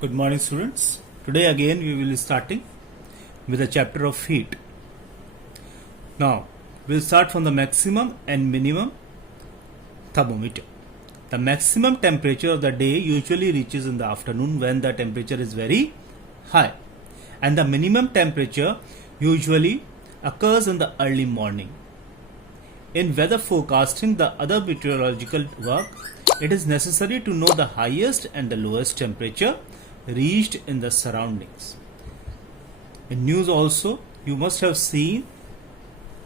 Good morning, students. Today again we will be starting with the chapter of heat. Now we'll start from the maximum and minimum thermometer. The maximum temperature of the day usually reaches in the afternoon when the temperature is very high, and the minimum temperature usually occurs in the early morning. In weather forecasting, the other meteorological work, it is necessary to know the highest and the lowest temperature reached in the surroundings. In news also, you must have seen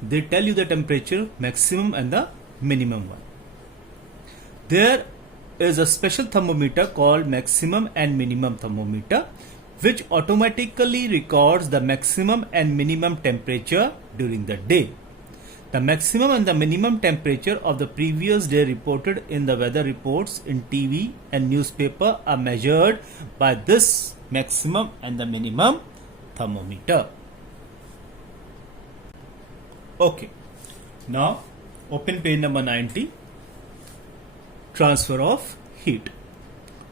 they tell you the temperature maximum and the minimum one. There is a special thermometer called maximum and minimum thermometer, which automatically records the maximum and minimum temperature during the day. The maximum and the minimum temperature of the previous day reported in the weather reports in TV and newspaper are measured by this maximum and the minimum thermometer. Okay, now open page number 90. Transfer of heat.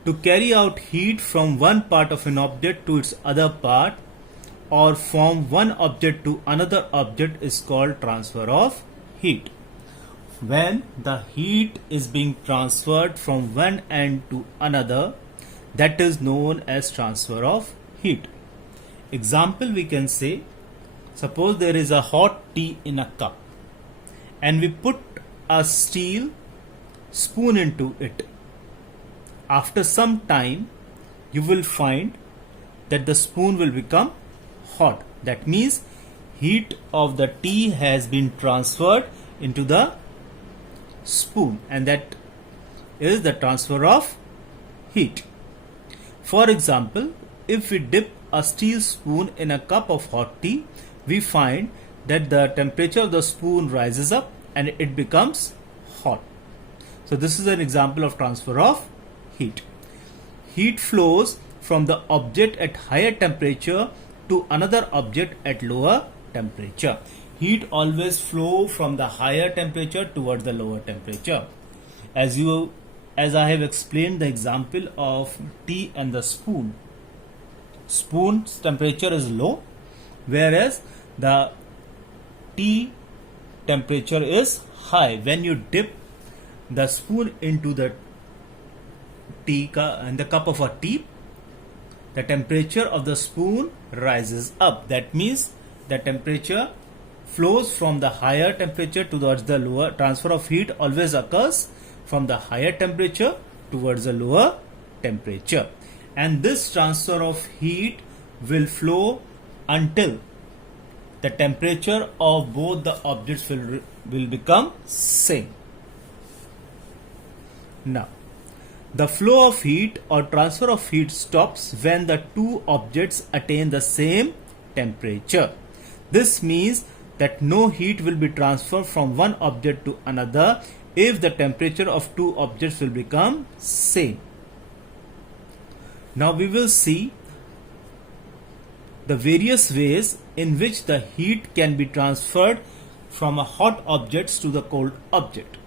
To carry out heat from one part of an object to its other part, or from one object to another object, is called transfer of heat. When the heat is being transferred from one end to another, that is known as transfer of heat. Example, we can say, suppose there is a hot tea in a cup and we put a steel spoon into it. After some time, you will find that the spoon will become hot. That means heat of the tea has been transferred into the spoon, and that is the transfer of heat. For example, if we dip a steel spoon in a cup of hot tea, we find that the temperature of the spoon rises up and it becomes hot. So this is an example of transfer of heat. Heat flows from the object at higher temperature to another object at lower temperature. Heat always flow from the higher temperature towards the lower temperature. As I have explained the example of tea and the spoon. Spoon's temperature is low, whereas the tea temperature is high. When you dip the spoon into the tea and the cup of a tea, the temperature of the spoon rises up. That means the temperature flows from the higher temperature towards the lower. Transfer of heat always occurs from the higher temperature towards the lower temperature. And this transfer of heat will flow until the temperature of both the objects will become same. Now, the flow of heat or transfer of heat stops when the two objects attain the same temperature. This means that no heat will be transferred from one object to another if the temperature of two objects will become same. Now we will see the various ways in which the heat can be transferred from a hot object to the cold object.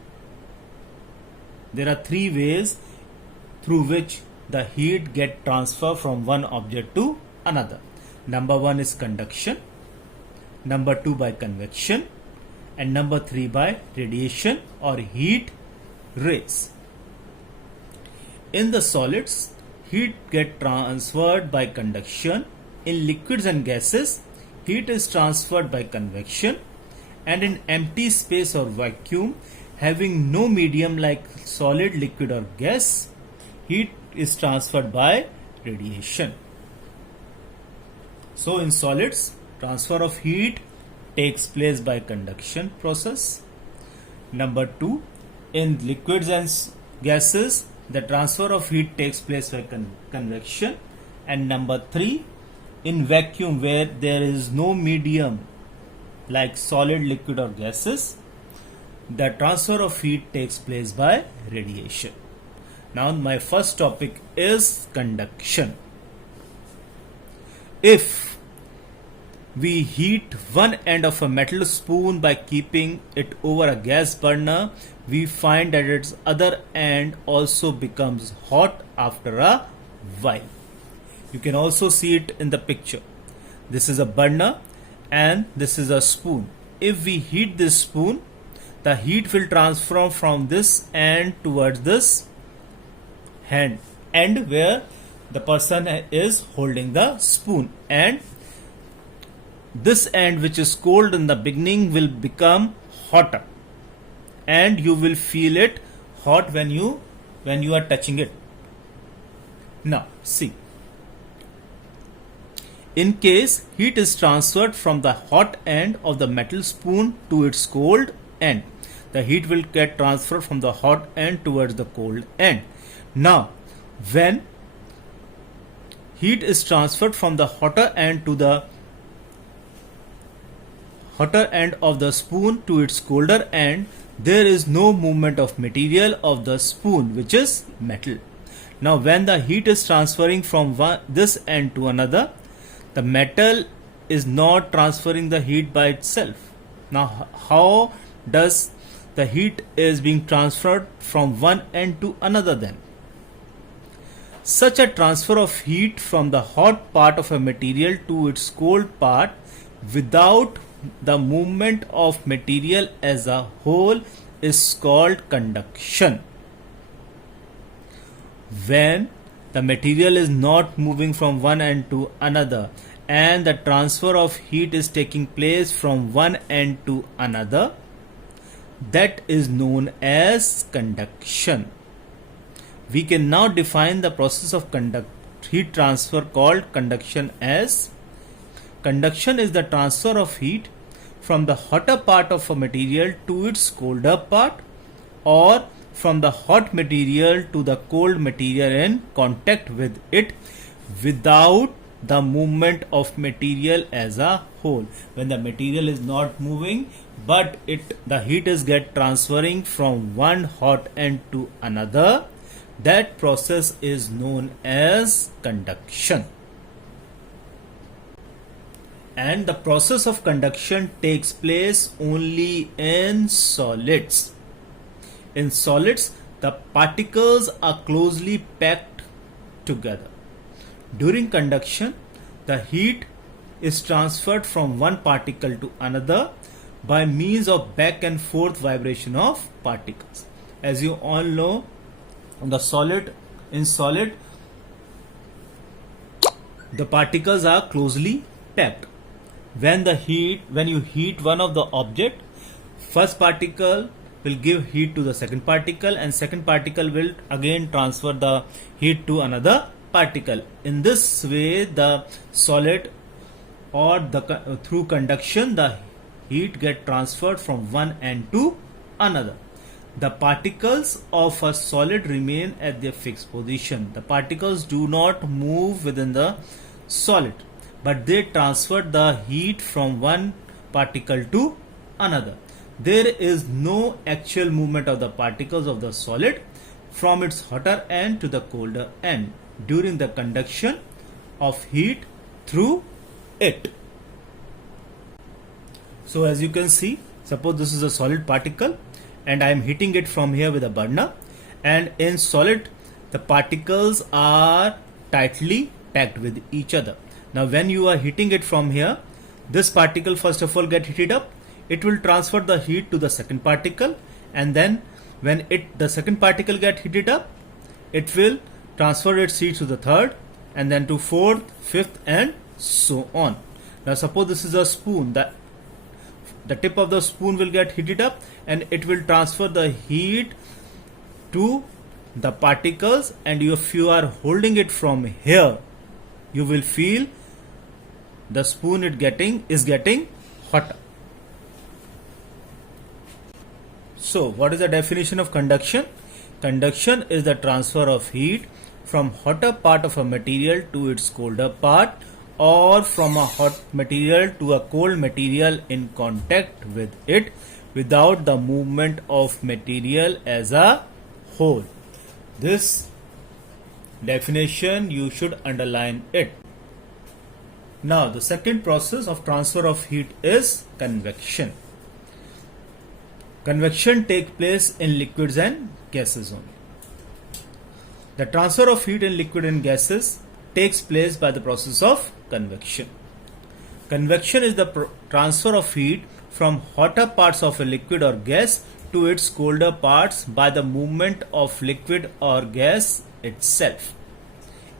There are three ways through which the heat get transferred from one object to another. Number one is conduction, number two by convection, and number three by radiation or heat rays. In the solids, heat get transferred by conduction. In liquids and gases, heat is transferred by convection, and in empty space or vacuum having no medium like solid, liquid or gas, heat is transferred by radiation. So in solids, transfer of heat takes place by conduction process. Number two, in liquids and gases, the transfer of heat takes place by convection. And number three, in vacuum where there is no medium like solid, liquid or gases, the transfer of heat takes place by radiation. Now my first topic is conduction. If we heat one end of a metal spoon by keeping it over a gas burner, we find that its other end also becomes hot after a while. You can also see it in the picture. This is a burner and this is a spoon. If we heat this spoon, the heat will transfer from this end towards this end where the person is holding the spoon, and this end, which is cold in the beginning, will become hotter, and you will feel it hot when you are touching it. Now see, in case heat is transferred from the hot end of the metal spoon to its cold end, the heat will get transferred from the hot end towards the cold end. Now when heat is transferred from the hotter end to the hotter end of the spoon to its colder end, there is no movement of material of the spoon, which is metal. Now when the heat is transferring from this end to another, the metal is not transferring the heat by itself. Now how does the heat is being transferred from one end to another then? Such a transfer of heat from the hot part of a material to its cold part without the movement of material as a whole is called conduction. When the material is not moving from one end to another and the transfer of heat is taking place from one end to another, that is known as conduction. We can now define the process of heat transfer called conduction as: conduction is the transfer of heat from the hotter part of a material to its colder part, or from the hot material to the cold material in contact with it without the movement of material as a whole. When the material is not moving, but the heat is transferring from one hot end to another, that process is known as conduction. And the process of conduction takes place only in solids. In solids, the particles are closely packed together. During conduction, the heat is transferred from one particle to another by means of back and forth vibration of particles. As you all know, in solid, the particles are closely packed. When you heat one of the object, first particle will give heat to the second particle, and second particle will again transfer the heat to another particle. In this way, the solid or through conduction, the heat get transferred from one end to another. The particles of a solid remain at their fixed position. The particles do not move within the solid, but they transfer the heat from one particle to another. There is no actual movement of the particles of the solid from its hotter end to the colder end during the conduction of heat through it. So as you can see, suppose this is a solid particle and I am heating it from here with a burner, and in solid the particles are tightly packed with each other. Now when you are heating it from here, this particle first of all get heated up. It will transfer the heat to the second particle, and then when the second particle get heated up, it will transfer its heat to the third, and then to fourth, fifth, and so on. Now suppose this is a spoon. The tip of the spoon will get heated up and it will transfer the heat to the particles, and if you are holding it from here, you will feel the spoon is getting hotter. So what is the definition of conduction? Conduction is the transfer of heat from hotter part of a material to its colder part, or from a hot material to a cold material in contact with it without the movement of material as a whole. This definition, you should underline it. Now the second process of transfer of heat is convection. Convection takes place in liquids and gases only. The transfer of heat in liquid and gases takes place by the process of convection. Convection is the transfer of heat from hotter parts of a liquid or gas to its colder parts by the movement of liquid or gas itself.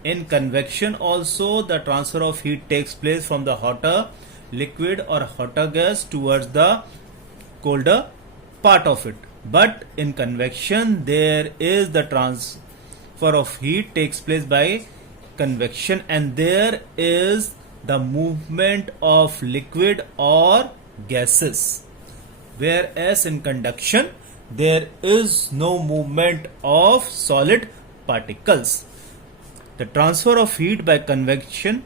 In convection also, the transfer of heat takes place from the hotter liquid or hotter gas towards the colder part of it. But in convection, there is the transfer of heat takes place by convection, and there is the movement of liquid or gases, whereas in conduction there is no movement of solid particles. The transfer of heat by convection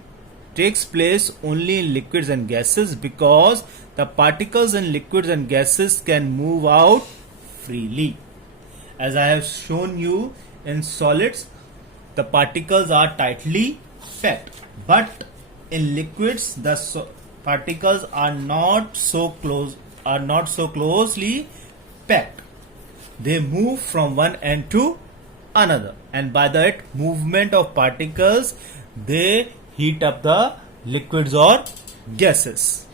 takes place only in liquids and gases because the particles in liquids and gases can move out freely. As I have shown you, in solids the particles are tightly packed, but in liquids the particles are not so closely packed. They move from one end to another, and by that movement of particles they heat up the liquids or gases.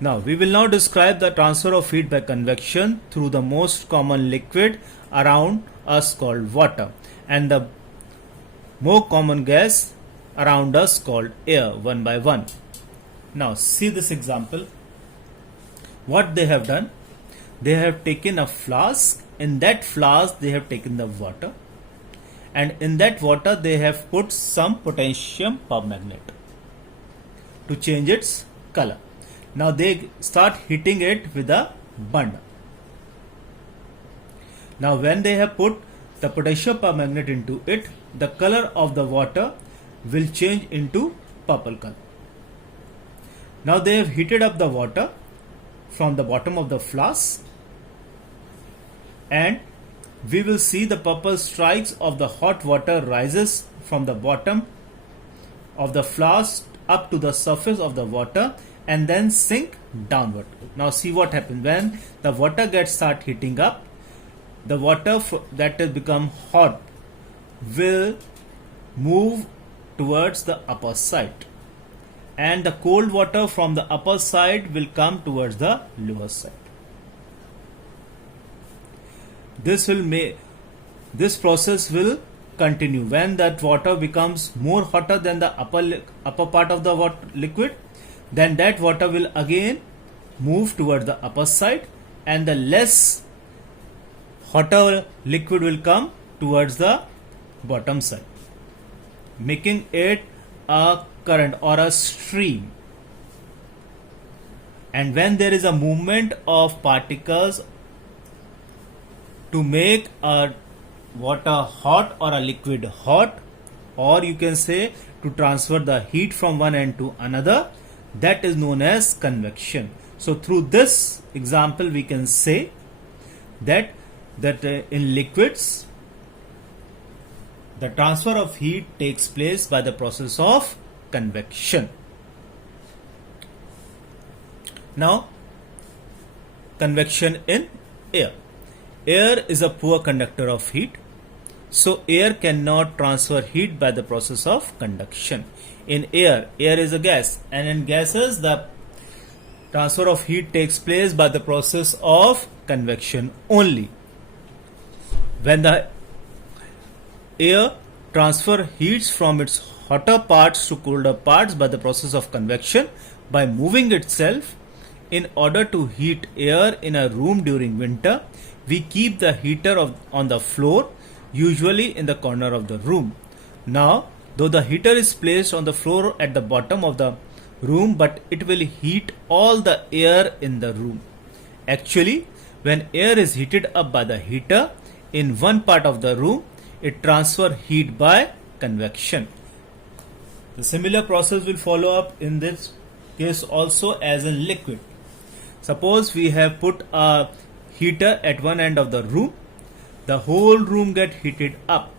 Now we will now describe the transfer of heat by convection through the most common liquid around us called water, and the more common gas around us called air, one by one. Now see this example. What they have done, they have taken a flask. In that flask they have taken the water, and in that water they have put some potassium permanganate to change its color. Now they start heating it with a burner. Now when they have put the potassium permanganate into it, the color of the water will change into purple color. Now they have heated up the water from the bottom of the flask, and we will see the purple stripes of the hot water rises from the bottom of the flask up to the surface of the water and then sink downward. Now see what happens when the water gets start heating up. The water that has become hot will move towards the upper side, and the cold water from the upper side will come towards the lower side. This process will continue. When that water becomes more hotter than the upper part of the liquid, then that water will again move towards the upper side, and the less hotter liquid will come towards the bottom side, making it a current or a stream. And when there is a movement of particles to make a water hot or a liquid hot, or you can say to transfer the heat from one end to another, that is known as convection. So through this example we can say that in liquids the transfer of heat takes place by the process of convection. Now convection in air. Air is a poor conductor of heat, so air cannot transfer heat by the process of conduction. In air is a gas, and in gases the transfer of heat takes place by the process of convection only. When the air transfer heats from its hotter parts to colder parts by the process of convection by moving itself. In order to heat air in a room during winter, we keep the heater on the floor, usually in the corner of the room. Now, though the heater is placed on the floor at the bottom of the room, but it will heat all the air in the room. Actually, when air is heated up by the heater in one part of the room, it transfers heat by convection. The similar process will follow up in this case also as in liquid. Suppose we have put a heater at one end of the room, the whole room get heated up.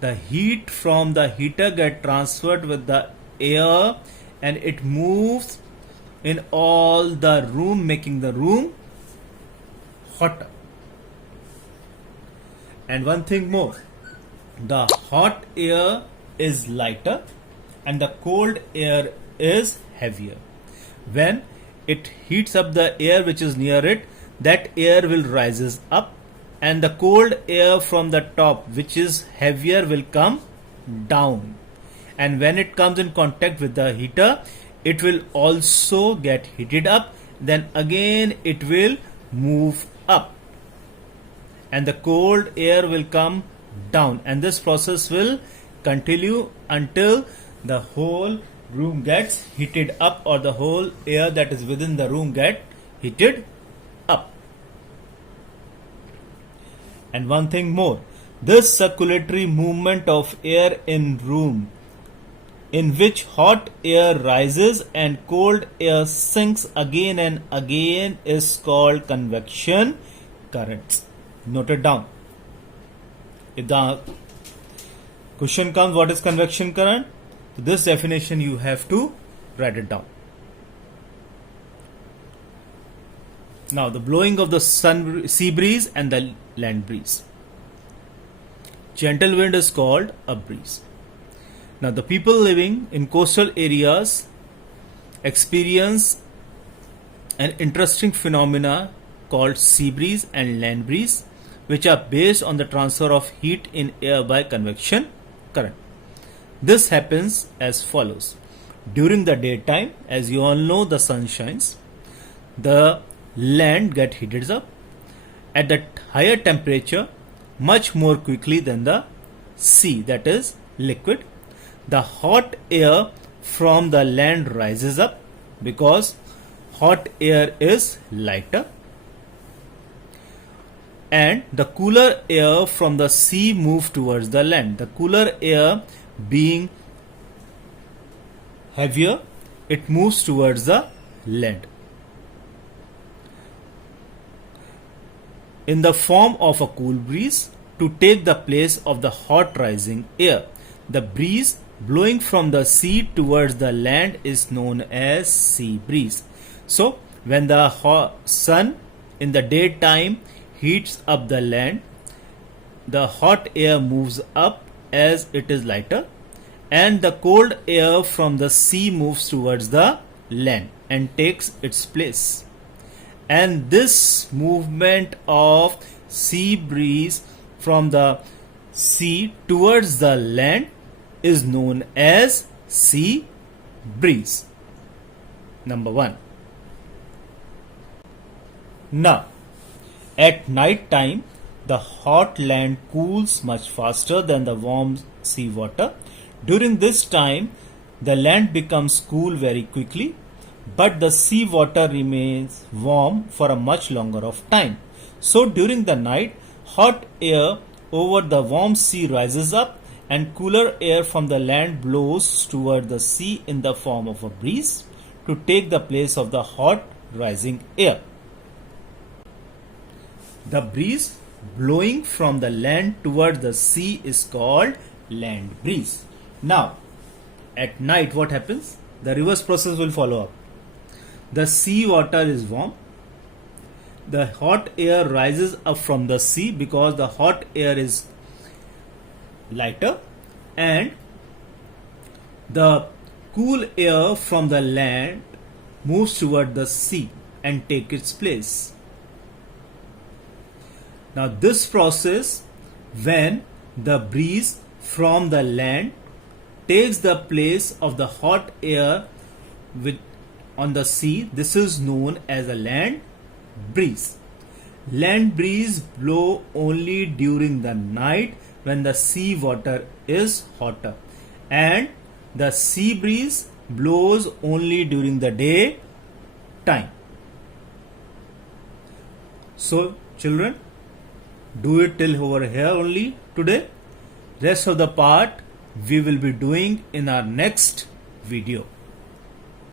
The heat from the heater get transferred with the air, and it moves in all the room, making the room hotter. And one thing more, the hot air is lighter and the cold air is heavier. When it heats up the air which is near it, that air will rises up, and the cold air from the top which is heavier will come down. And when it comes in contact with the heater, it will also get heated up, then again it will move up, and the cold air will come down, and this process will continue until the whole room gets heated up, or the whole air that is within the room get heated up. And one thing more, this circulatory movement of air in room in which hot air rises and cold air sinks again and again is called convection currents. Note it down. If the question comes, what is convection current? This definition you have to write it down. Now, the blowing of the sea breeze and the land breeze. Gentle wind is called a breeze. Now, the people living in coastal areas experience an interesting phenomena called sea breeze and land breeze, which are based on the transfer of heat in air by convection current. This happens as follows. During the daytime, as you all know, the sun shines, the land gets heated up at the higher temperature much more quickly than the sea, that is liquid. The hot air from the land rises up because hot air is lighter, and the cooler air from the sea moves towards the land. The cooler air being heavier, it moves towards the land in the form of a cool breeze to take the place of the hot rising air. The breeze blowing from the sea towards the land is known as sea breeze. So, when the sun in the daytime heats up the land, the hot air moves up as it is lighter, and the cold air from the sea moves towards the land and takes its place. And this movement of sea breeze from the sea towards the land is known as sea breeze. Number 1. Now, at night time, the hot land cools much faster than the warm sea water. During this time, the land becomes cool very quickly, but the sea water remains warm for a much longer of time. So during the night, hot air over the warm sea rises up, and cooler air from the land blows toward the sea in the form of a breeze to take the place of the hot rising air. The breeze blowing from the land toward the sea is called land breeze. Now, at night what happens? The reverse process will follow up. The sea water is warm. The hot air rises up from the sea because the hot air is lighter, and the cool air from the land moves toward the sea and take its place. Now this process, when the breeze from the land takes the place of the hot air on the sea, this is known as a land breeze. Land breeze blow only during the night when the sea water is hotter, and the sea breeze blows only during the day time. So children, do it till over here only today. Rest of the part we will be doing in our next video.